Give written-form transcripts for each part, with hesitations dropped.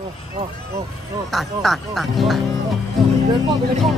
Ta, ta, ta, ta. Bilan po, bilan po.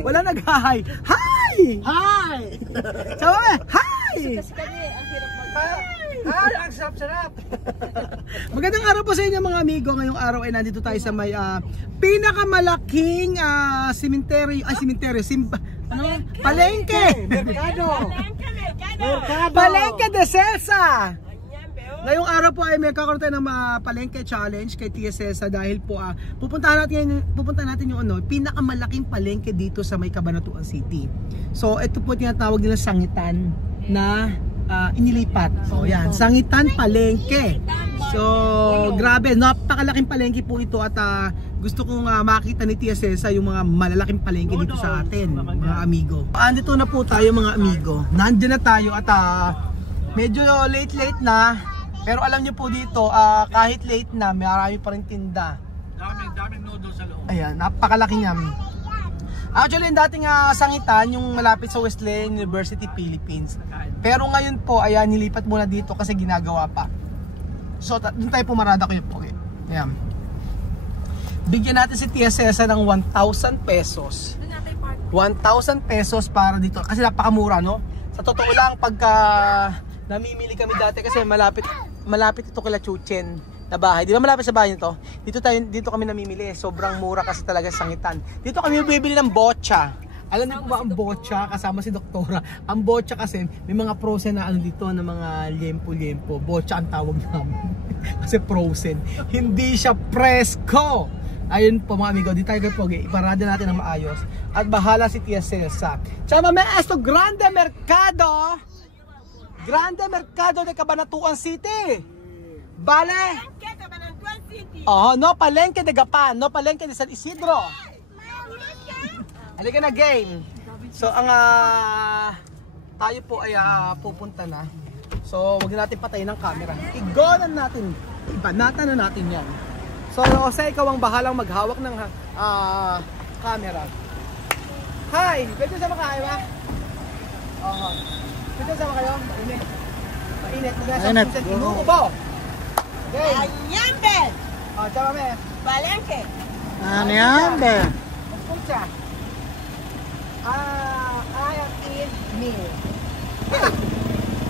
Wala nag-hi. Hi! Hi! Sabi mo, hi! Kasi kami, ang hirap mag-hi. Hi! Ang sarap-sarap! Magandang araw po sa inyo mga amigo. Ngayong araw ay nandito tayo sa may pinakamalaking simenteryo, palengke! Merkado! Merkado! Palengke de Celsa! Ngayong araw po ay may kakaroon tayo ng palengke challenge kay Tia Cesa dahil po pupuntahan natin yung pinakamalaking palengke dito sa may Cabanatuan City. So ito po tinatawag nila sangitan na inilipat. So yan, sangitan palengke. So grabe, napakalaking palengke po ito at gusto kong makita ni Tia Cesa yung mga malalaking palengke dito sa atin, mga amigo. Andito na po tayo mga amigo. Nandiyan na tayo at medyo late na. Pero alam niyo po dito, kahit late na, marami pa rin tinda. Daming noodles sa loob. Ayan, napakalaki niyan. Actually, yung dating sangitan, yung malapit sa Wesleyan University, Philippines. Pero ngayon po, ayan, nilipat muna dito kasi ginagawa pa. So, doon tayo pumarada ko yung po. Okay. Ayan. Bigyan natin si Tia Cesa ng 1,000 pesos. 1,000 pesos para dito. Kasi napakamura, no? Sa totoo lang, pagka namimili kami dati kasi malapit ito kila Chuchen na bahay. Di ba malapit sa bahay nito? Dito kami namimili. Sobrang mura kasi talaga sangitan. Dito kami bibili ng bocha. Alam niyo po ba ang bocha kasama si Doktora? Ang bocha kasi may mga frozen na dito na mga liempo-liempo. Bocha ang tawag namin. Kasi frozen. Hindi siya presko. Ayun po mga amigo, di tayo kapogi. Iparada natin ng maayos. At bahala si Tia Cesa. Chama me esto grande mercado. Grande Mercado de Cabanatuan City. Vale. No palengke de Gapan, no palengke de San Isidro. Halika na game. So ang tayo po ay pupunta na. So wag natin patayin ang camera. Igonan natin. Ibanatan na natin 'yan. So Jose, ikaw ang bahalang maghawak ng camera. Hi, pwede sama kayo ba? Pwede sama kayo? Mainit. Mainit. Mainit. Inuubo. Okay. Anyambe! Tsaka me. Palengke! Anyambe! Escucha. I am in meal.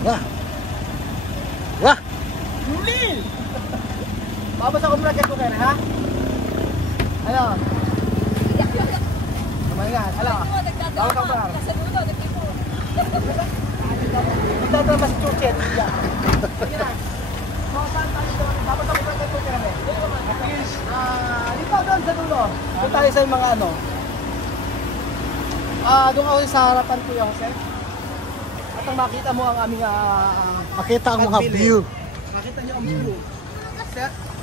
Wah! Wah! Meal! Babasa ko muna kayo kayo, ha? Ano? Kamalingan. Ano? Bawal ka muna. Dito ito mas chuchet. Dapat ako pa ito kaya rin. Dito doon sa dulo. Doon tayo sa mga doon ako sa harapan ko yung Jose. At ang makita mo ang aming Makita ang mga view. Makita nyo ang view.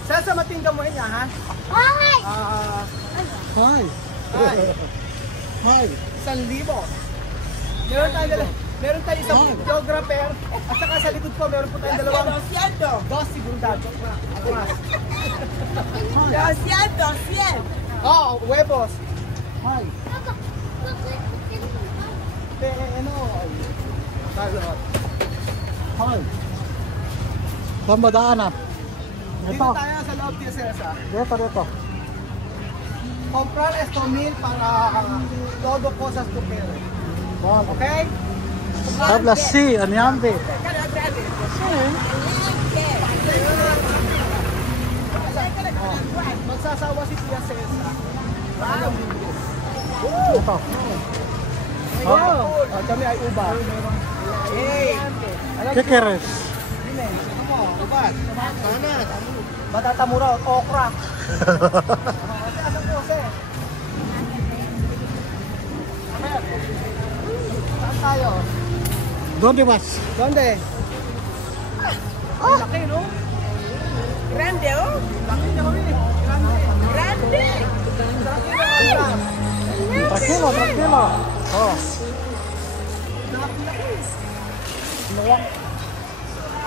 Sa matinggan mo niya, ha? Hi! Hi! Hi! Hi! 1,000. Meron tayo isang videographer at saka sa likod po meron po tayong dalawang dos segundado. Oh, huevos. Hi! Hi! Saan ba daanan? Dito tayo sa loob Tia Cesa. Dito. Comprar esto mil para todo cosas tu pere. Okay? Habla si, anyambe. Magsasawa si Tia Cesa. Ito. Kami ay uba. Kikeres. Ubat. Batata mura, okra. Saan tayo? Donde vas? Donde? Laki, no? Grande, oh! kilo. Oh.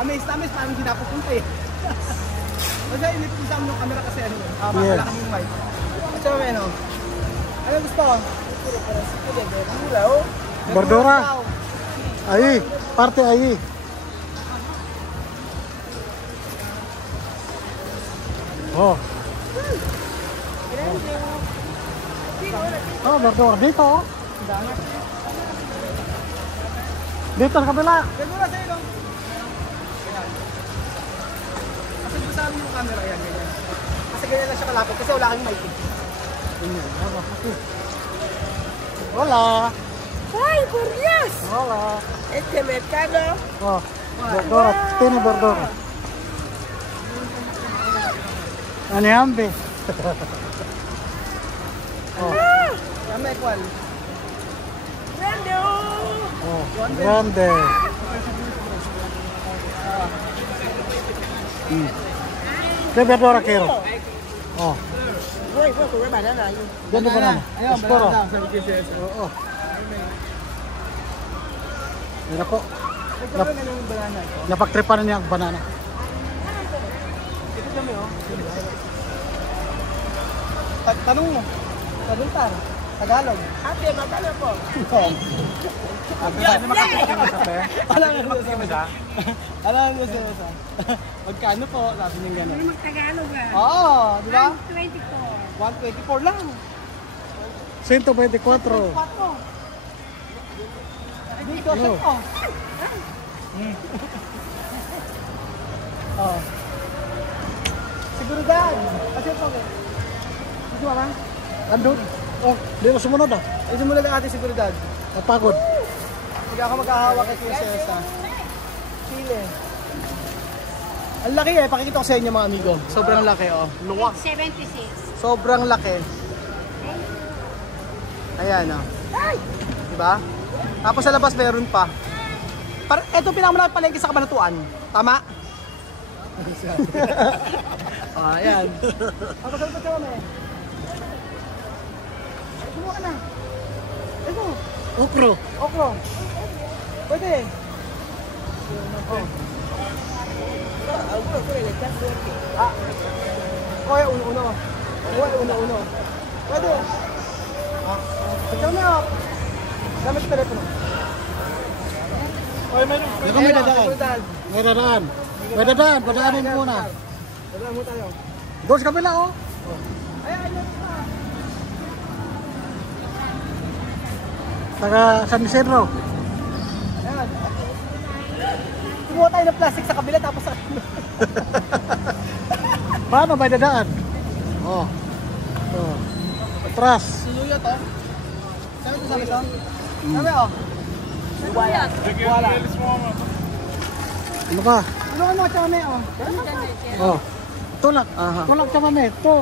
Amaze na amaze, parang hindi napupunta eh. Kasi init ko sa yung camera kasi ano yun. Yes. Wala kaming mic. At saka ano? Ano gusto? Bordura. Ahí, parte ahí. Oh. Oh, bordura dito. Oh. Dito sa kabila. Gano'n sa'yo, no? Kasi gusto namin yung camera yan, ganyan. Kasi ganyan lang siya kalapit kasi wala kang mic eh. Hola. Ay, por Dios. Hola. Este mercado. Oh, bordura. Tiene bordura. Aniambe. Oh, Dame, ¿cuál? Grande. oh, grande. ¿Qué verdura quiero? Oh, Voy a comer banana. ¿dónde banana? Ayun, Espero. banana. Sabi ko siya. Oo. Mira po, Ito lang ganun yung banana. napagtripan na niya ang banana. Ito kami, oh. Tanong mo. Taguntar. Tagalog. Ate, magkano po? Alam mo siya. Alam mo siya. Magkano po? Sabi niya gano'n. Magtagalog ah. Oo, di ba? 24. 124 lang. 124. 4. Dito, siya po. Oh. Seguridad. Kasi po. Ito ba? Andun? Oh, di na sumunod ah. Ito muna ang ating seguridad. Napagod. Hindi ako magkahawak kay Prinsesa. Chile. Ang laki eh. Pakikita ko sa inyo mga amigo. Sobrang laki oh. Luwak. 76. Sobrang laki. Ayan oh. Diba? Tapos sa labas meron pa. Ito pinakamalaki palengke sa Kabanatuan. Tama? Oh, ayan. Tapos sa labas kami. Kumuha ka na. Ito. Okro. Okro. Pwede. Oh. Ah. Oy, uno-uno. Oy, uno-uno. Pwede. Ah. Ito na. Gamit sa telepono. Oy, meron. Dito may dadaan. May dadaan. May dadaan. Padaanin mo muna. Dadaan mo tayo. Doon sa kabila oh. Ay, ayun pa. Taga San Isidro. Ayan. Kumuha tayo ng plastic sa kabila tapos sa... Paano may dadaan? Oh. Oh. Atras. Sinuya to. Sabi ito, sabi ito. Sabi oh. Wala. Wala. Ano ba? Tulungan mo, chame oh. Oh. Tulak. Aha. Tulak sa mami. To.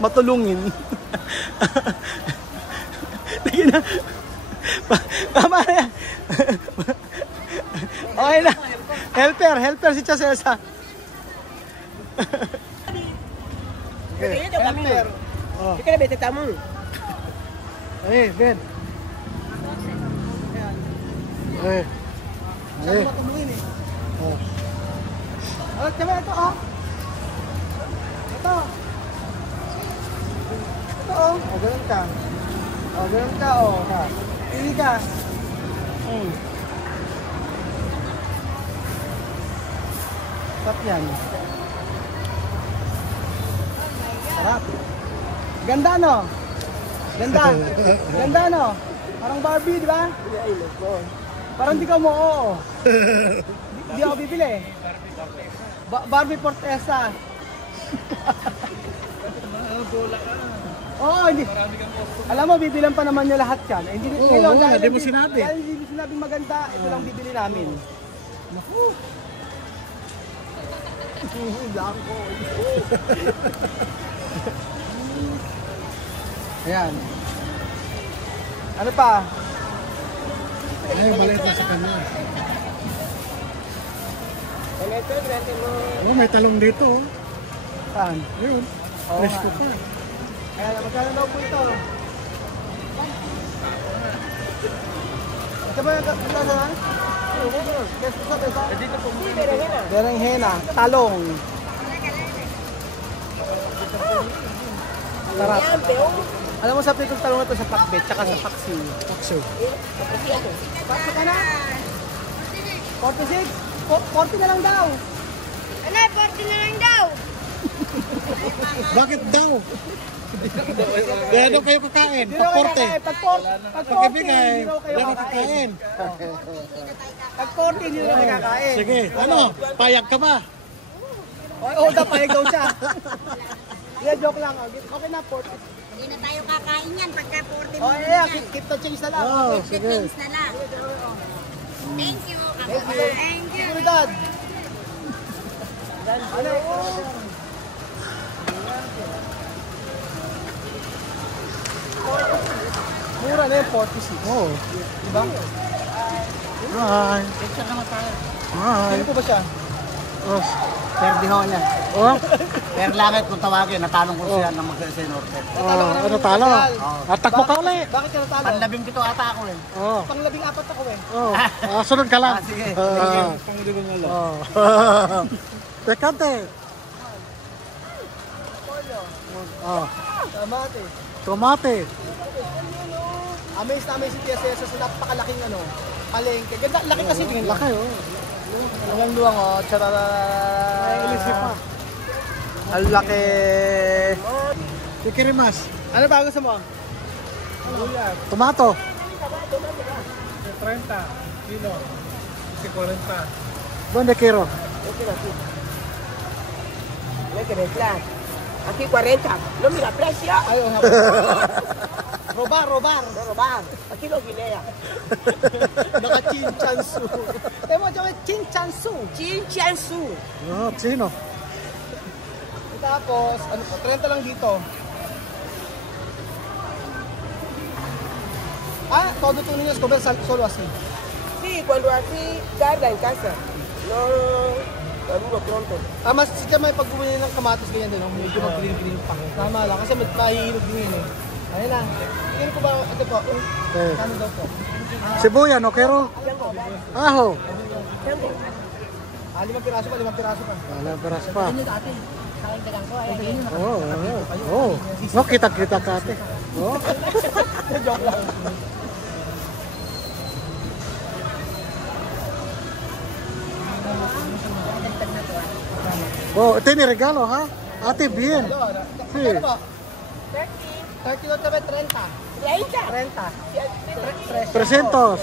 Matulungin. Lagi na. Tama na yan. Okay na. Helper si Chasesa. Helper. Oh. Ika na bete tamo. Eh, Ben. Eh. Sabi Eh. matulungin eh. Oh. Oh, chame ito oh. Ito. Ito oh. O, ganun ka. O, ganun ka oh. Pili ka. Sarap yan. Sarap. Ganda no? Ganda. Ganda no? Parang Barbie, di ba? Parang di ka mo, oo. Di ako bibili. Barbie Fortesa. Oo, hindi. Alam mo, bibilan pa naman niya lahat yan. Hindi, Oo, ngayon, oo, hindi mo sinabi. Dahil hindi mo sinabing maganda, ito lang bibili namin. Naku. Lako. Ayan. Ano pa? Ay, maliit na sa kanya. Oh, may talong dito. Oh. Saan? Yun. Oo Presko nga. pa. Kaya magkano daw po ito? Ito ba yung kasama? Dito po. Berenjena, talong. Sarap. Alam mo sa itong talong na ito sa pakbet, tsaka sa paksiw. Pakso. Bakit ka na? 46? 40 na lang daw. Ano, 40 na lang daw. Bakit daw? Kaya daw kayo kakain. Hindi raw kayo Pag-porte. kakain. Pag 40, Pagkabigay. hindi raw kayo Dapat kakain. kakain. Pag 40, hindi raw kayo kakain. Sige. Ano? Payag ka ba? Oo, payag daw siya. Yeah, joke lang. Okay na, 40. Hindi na tayo kakain yan pagka 40 Oh, minutes yeah, yan. keep the change na lang. Oh, Keep the sige. things na lang. Thank you. Thank you. Thank you. Seguridad. Ano? Mura na yung 46. Oh. Diba? Hi. Hi. Sino po ba siya? Oh. Perdi ho niya. Oh. Per langit kung tawagin, natanong ko siya ng magkasa Norte. Oh. Ano talo? Atak mo ka ulit. Bakit ka natalo? Panlabing pito ata ako eh. Oh. Pang-14 ako eh. Oh. Sunod ka lang. Ah, sige. Oh. Tekante. Oh. Tama ate. Tomate. Amaze na amaze si Tia Cesar sa napakalaking palengke. Ganda, laki kasi tingin. Laki oh. Ang luwang oh. Charara. Ay, ilisip pa. Ang laki. Tikirimas. Ano ba gusto mo? Tomato. 30 kilo. 40. Donde quiero? Aquí 40. No mira precio. Ayaw nga. Robar. No robar. Aquí lo guinea. Naka-chinchansu. Eh mo, chinchansu. Chinchansu. Oh, chino. Tapos, ano po, 30 lang dito. Ah, todo tú niños comer solo así. Sí, cuando así tarda en casa. No, maduro pronto. Mas si may pag bumili ng kamatis ganyan din, medyo mag-green pa. Tama lang, kasi mahihilog din yun eh. Ayun lang. Tingin ko ba, ito po, Eh. kano daw po? Sibuya, no quiero? Ajo. 5 piraso pa, 5 piraso pa. Wala peras pa. Oh, oh, oh. No, kita-kita ka ate. Oh. Joke lang. Oh, ito ni regalo ha? Ate, bien. Sí. Ano ba? 30 daw tabi, 30. 30. 300.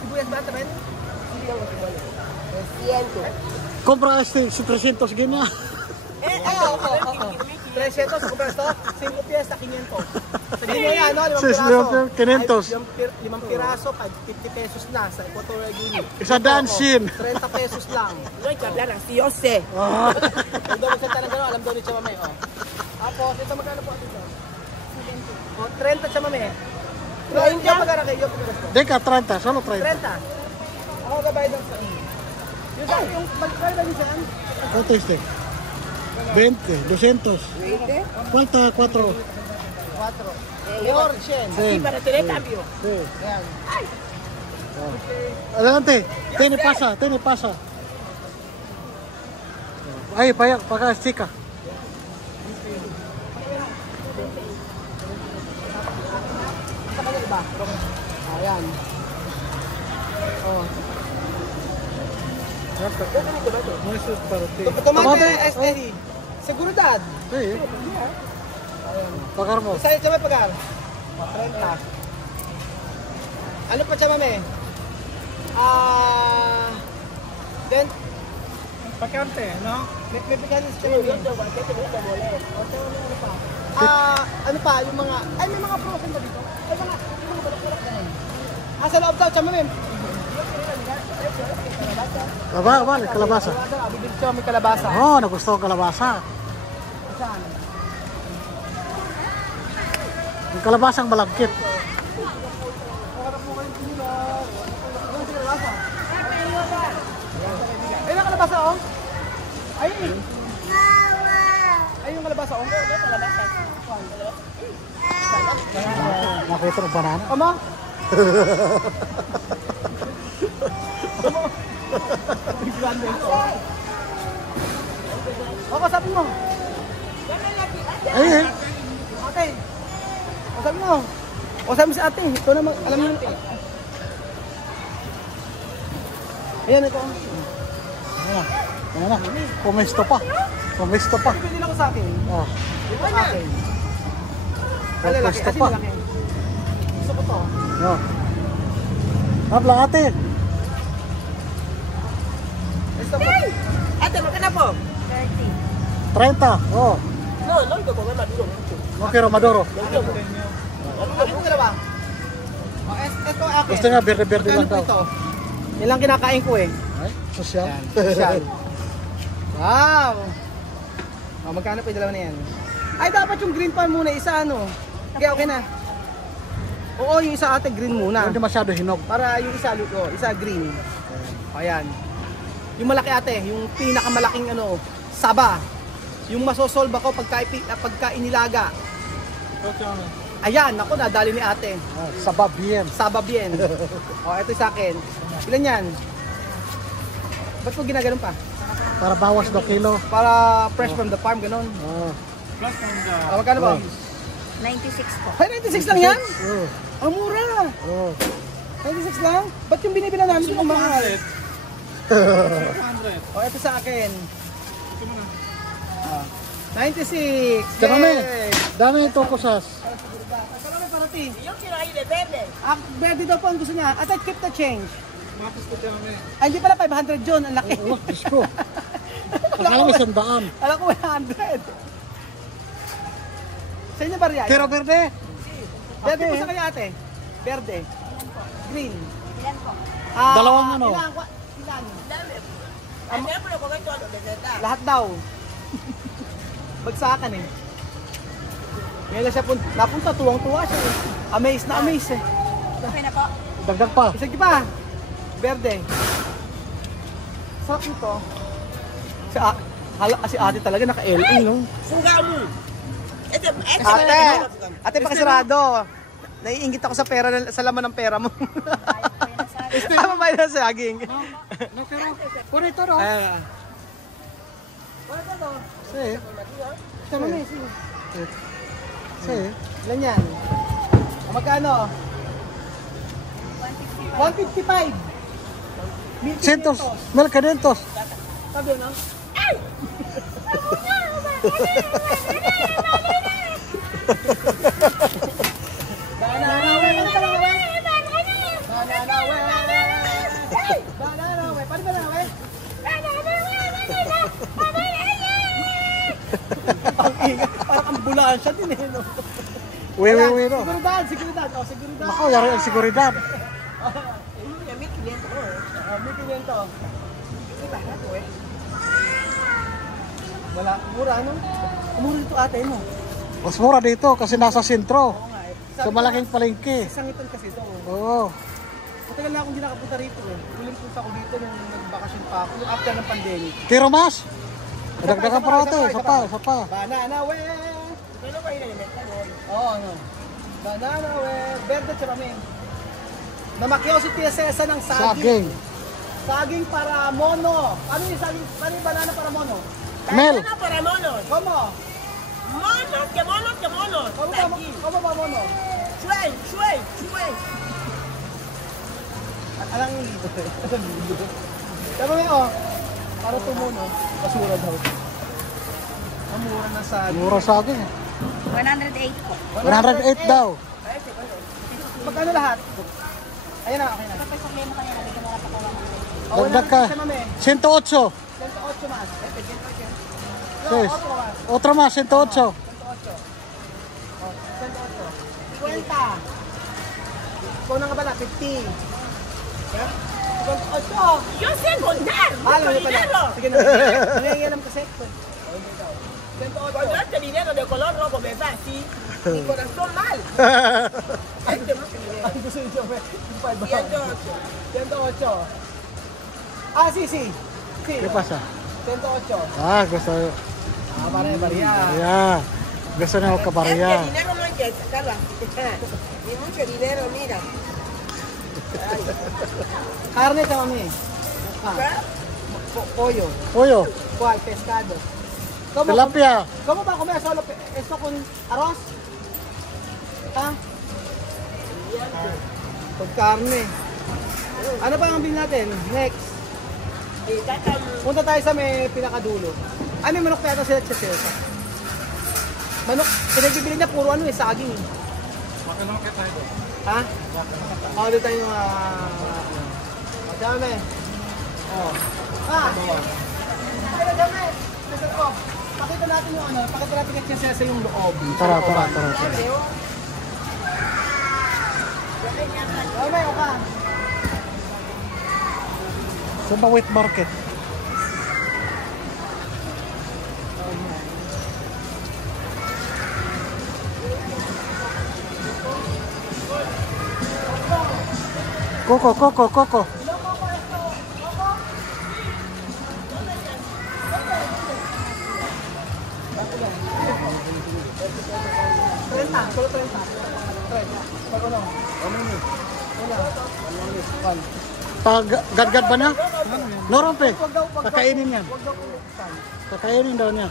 Sibuyas ba tabi? 300. Compra este, si 300 gina. Oo. 300 sa kumpresto, 5 piyesta, 500. Sabi mo yan, no? 5 Sis, piraso. 500. 5 piraso, 50 pesos na sa Equatorial Guinea. Isa daan sin. 30 pesos lang. No hay que hablar así, yo sé. Kung daw magsalita ng gano'n, alam daw ni Chamamay, oh. Tapos, ito magkano po dito? 30 Chamamay. No, hindi ako magkano kayo, pagkakas ko. Deca, 30, solo 30. 30. Ako gabayad ng sa iyo. Yung magkano ba niya saan? ¿Cuánto este? 20, 200. 20. ¿Cuánta? 4. 4. Mayor, 100. Aquí para tener cambio. Sí. Yan. Adelante. Tiene pasa. Ahí, para acá, chica. Sa kanila iba. Ayan. Oh. Tomate, STD. Seguridad. Sí. Pagar mo. Isa ito may pagar. 30. Ano pa siya, mami? Then, pagkante, no? May pagkante siya, mami. Ano pa, yung mga, ay may mga frozen ba dito? Ay mga balak-balak na yun. Sa loob daw, siya, mami. Vale, kalabasa. Bibig siya, may kalabasa. Oh, nagustuhan ko kalabasa. Saan? Yung kalabasang malagkit. Harap mo kayong pinila. Ano si kalabasa? kalabasa, oh. Ayun. Ayun yung kalabasa, oh. Nakita ng banana. Ama? O, kasapin mo. Ayun. Ate. Kasapin mo. O, sabi mo si ate. Ito naman, alam mo yun. Ayan, ito. Ayan na. Pumesto pa. Pumesto pa. Pwede lang ko sa akin. Oh. Ito sa akin. Lalaki, Pumesto kasi pa. malaki. Gusto ko to. Oh. Habla ate. Gusto ko. Ate, magkano po? 30. Oh. No, no, ito po. Maduro. Okay, Ramadoro. Ano mo dalawa? O, ito akin. Gusto nga, berde-berde Magkano lang po daw. ito? Yan lang kinakain ko eh. Ay, sosyal. Yan. Wow! O, magkano po yung dalawa na yan? Ay, dapat yung green pa muna, isa ano. Okay, okay na. Oo, yung isa ate green muna. Hindi masyado hinog. Para yung isa luto, isa green. O, yan. Yung malaki ate, yung pinakamalaking ano, saba. Yung masosolve ako pagka inilaga. Ayan, ako nadali ni ate. Sabab bien. Saba bien. O, ito sa akin. Ilan yan? Ba't mo ginaganon pa? Para bawas 2 kilo. Para fresh from the farm, ganon. Oh. O, magkano ba? 96 po. Ay, 96 lang yan? Oh. Ang mura. Oh. 96 lang? Ba't yung binibila namin yung mahal? O, ito sa akin. 96. Dami. Yay! Dami ito kusas. Pero may parati. Yung kinain de verde. Verde daw po ang gusto niya. At keep the change. Ay, hindi pala 500 yun. Ang laki. Oh, Diyos ko. Akala ko 100. Alam ko 100. Sa inyo ba riyan? Pero berde. Verde Okay. po sa kanya ate. Verde. Green. Ilan po? Dalawang ano? Ilan? Ang siyempre ko ito ano, deseta. Lahat daw. Bagsakan eh. Ngayon lang siya napunta, tuwang-tuwa siya eh. Amazed na amazed eh. Okay na po. Dagdag pa. Isa pa. Verde. Sarap nito. Si ate talaga naka-LA no? Suga mo. Ito, Ate pakisarado. Naiingit ako sa pera, sa laman ng pera mo. Tama ba yun sa saging? No, pero puro ito no. Sí. Tama na eh. Sí. Ilan yan? O, magkano? 155. 100. 1,500. Sabi no? Parang ambulansya din eh, no? Uwi, no. Seguridad, seguridad. O, seguridad. Ako, yari ang seguridad. May pimiento. Wala, mura ano? Mura dito ate mo. Mas mura dito kasi nasa sentro. Oo nga eh. Sa malaking palengke. Sangitan kasi ito. Oo. Matagal na akong hindi nakapunta rito eh. Huling punta ko dito nung nagbakasyon pa ako, yung after ng pandemic. Tiro mas. Dagdagan pa ito. Isa pa. Banana we! Ano ba yun? Oo, ano? Banana we! Verde charamin. Namakyaw si Tia Cesa ng saging. Saging. Saging para mono. Ano yung saging? Ano yung banana para mono? Mel. Ano para monos? Como? Monos, que monos, que monos. Como ba mono? Chuey, chuey, chuey. Alang dito. Tama mo oh. Para tumuno. Basura daw. Ang mura na saging. Mura saging. 108 po. 108 daw. Magkano lahat? Ayan na, okay na. Kapag sabihin mo kanina, bigyan mo na patawa. Dagdag ka. 108. 108 mas. Yes. Otra más, 108. 108. 50. Ikaw na nga pala, 50. 108. Yo sé contar. Alam Mucho mo pala. dinero. Sige na. Nangyayang kasi. 108. Cuando este dinero de color rojo me va así, mi corazón mal. Este mucho dinero. Ay, gusto niyo. 108. 108. Ah, si. Si Sí. ¿Qué pasa? 108. Ah, gusto. Pare, pareha. Yeah. Gusto na ako Es kabarya. que dinero no hay que sacarla. Ni mucho dinero, mira. Carne ito, mami. Pollo. Pollo, ¿Cuál? Pescado. ¿Cómo, tilapia. ¿Cómo va a comer solo esto con arroz? Ha? Con carne. Ano pa ang bilhin natin? Next. Punta tayo sa may pinakadulo. Ay, may manok tayo sila sa manok, pinagbibili na puro ano eh, saging eh. Makalokit tayo. Ha? Oo, dito tayo yung madami. Oo. Ha? Ay, madami. Listen ko. Pakita natin yung ano, pakita natin kay Chinsesa yung loob. Tara. May o ka. Sa Bawit Market. Coco. Solo 30. Pag-ano? Pag gadgad ba na? Noron pe. Wag daw. Kakainin yan. Wag daw buksan. Kakainin daw niya.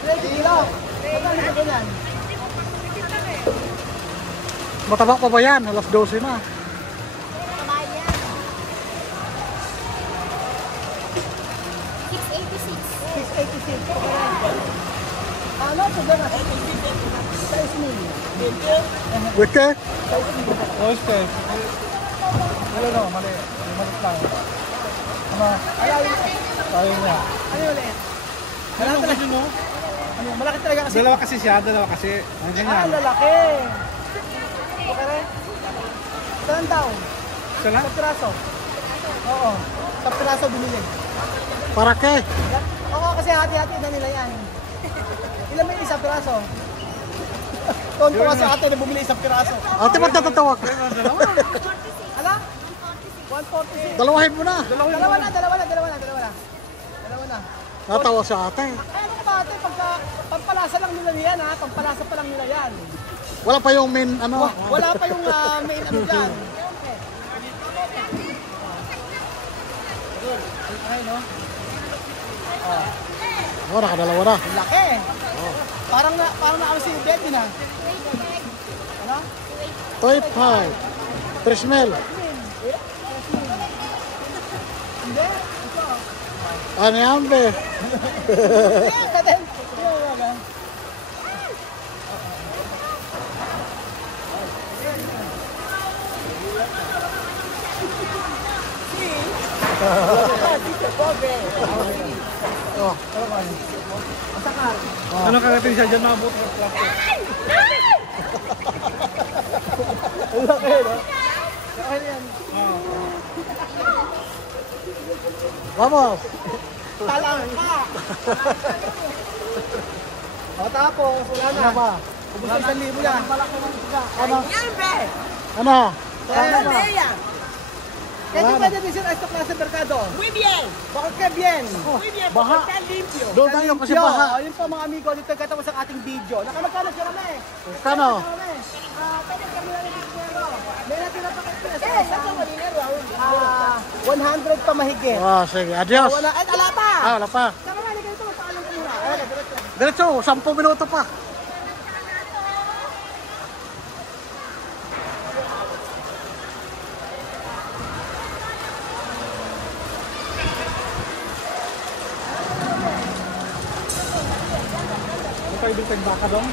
Sige, ilaw. Magkano ba ganyan? Mataba pa ba yan? Alas 12 na. Kabayan. 686. 686. Ano? Sugar na. Size me. Wike? Okay. Ano no? Mali. Mali lang. Ano? Ayaw. Ayaw niya. Ano ulit? Malaki talaga mo? Ano? Malaki talaga kasi. Dalawa kasi. Ang Ah, lalaki. Okay rin? Saan daw? Saan? Sa piraso. Oo. Sa piraso binili. Para ke? Oo, kasi hati-hati na nila yan. Ilan may isang piraso? Tontuwa sa ate na bumili isang piraso. Ate, ba't natatawa ka? Ala? 146. Dalawahin mo na. Dalawa na. Natawa sa ate. Ay, ano ka ba ate? Pampalasa lang nila yan ha. Pampalasa pa lang nila yan. Wala pa yung main ano. Wala pa yung main ano dyan. Okay, no? Oh, nakadalawa na. Ang laki. Parang na kami si Betty na. Ano? Toy pie. Trismel. Hindi. Ito. Ano yan be? Kaden. Ano kagatin siya dyan mabot ng plastic? Ang laki, no? Okay na yan. Vamos! Talang ka! O tapos, wala na. Ano ba? Ubus na 1,000 yan. Ano? Yan, be. Ano? Ano de ella? Kaya di pwede din sila ito klase merkado. Muy bien. Bakit ka bien? Muy bien, Baha. porque está limpio. Doon tayo kasi Limpyo. baha. O, yun po mga amigo, dito katapos ang ating video. Nakamagkano sila na eh. Kano? Pwede kami na rin may natira pa kayo. Saco dinero aún. 100 pa mahigit. Oh, sige. Adios. Wala, at ala pa! Ah, wala pa. Saka nga, ganito, paalam ko muna. Diretso, 10 minuto pa. Baka doon?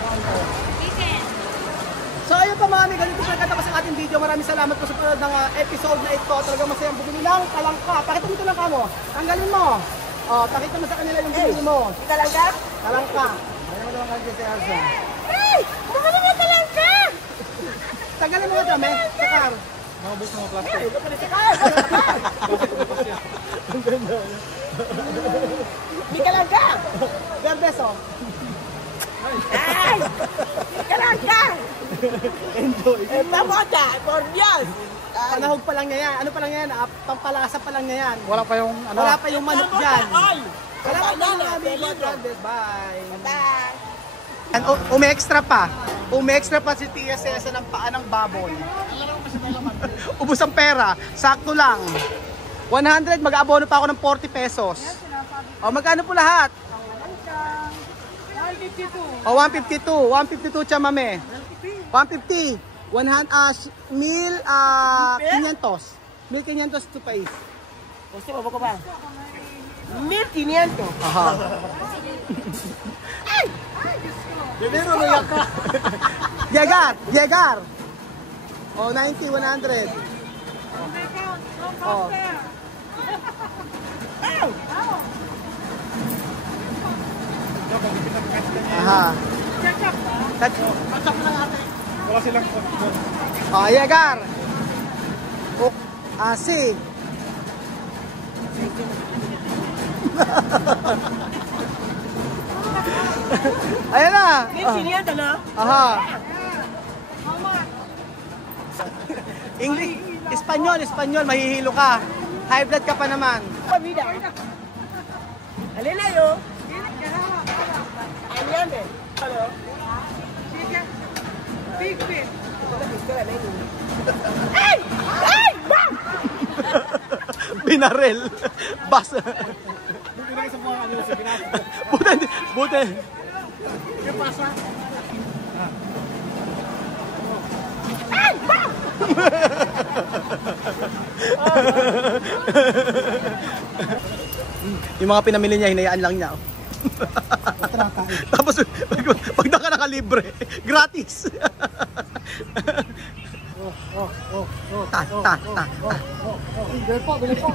So ayun pa mga amigo, dito pagkatapos ang ating video. Maraming salamat po sa panood ng episode na ito. Talagang masayang bumili ng talangka. Pakita mo ito lang kamo. Tanggalin mo. O, pakita mo sa kanila yung bumili mo. Talangka? Talangka. Ayaw mo naman kanina si Elsa. Hey! Bumili nga talangka! Tanggalin mo nga dami. Sakar. Mabot mo plastic. Ay, ito pa rin si Carl. May talangka! Verdes o. Ay! May talangka! Enjoy. Pamoda, por Dios. Panahog pa lang niya yan. Ano pa lang yan? Pampalasa pa lang niya yan. Wala pa yung ano. Wala pa yung manok dyan. Ay, Salamat po banana, amigo. banana. God bless. Bye. bye. And umi-extra pa. Umi-extra pa si Tia Cesa ng paa ng baboy. Ubus ang pera. Sakto lang. 100, mag-aabono pa ako ng 40 pesos. O, magkano po lahat? 152. O, 152. 152 chamame. 150. 500, 1,500 to pais. Gusto mo ba ba? 1,500. Aha. Yegar. Oh, 90, 100. Oh. Aha. Wala silang Oh, Yegar. Oh, asi. Ayan na. 1,500 na? Aha. English, Espanyol, mahihilo ka. High blood ka pa naman. Pamida. Alin na yo? Anyame. Hello. Big fish. Ay! Ay! Bam! Binarel. Bas. Binigay sa mga ano sa Pinas. Buti. Yung pasa. Ay! Bam! Yung mga pinamili niya, hinayaan lang niya. Tapos, pag nakalibre, gratis. Ta. Bili po.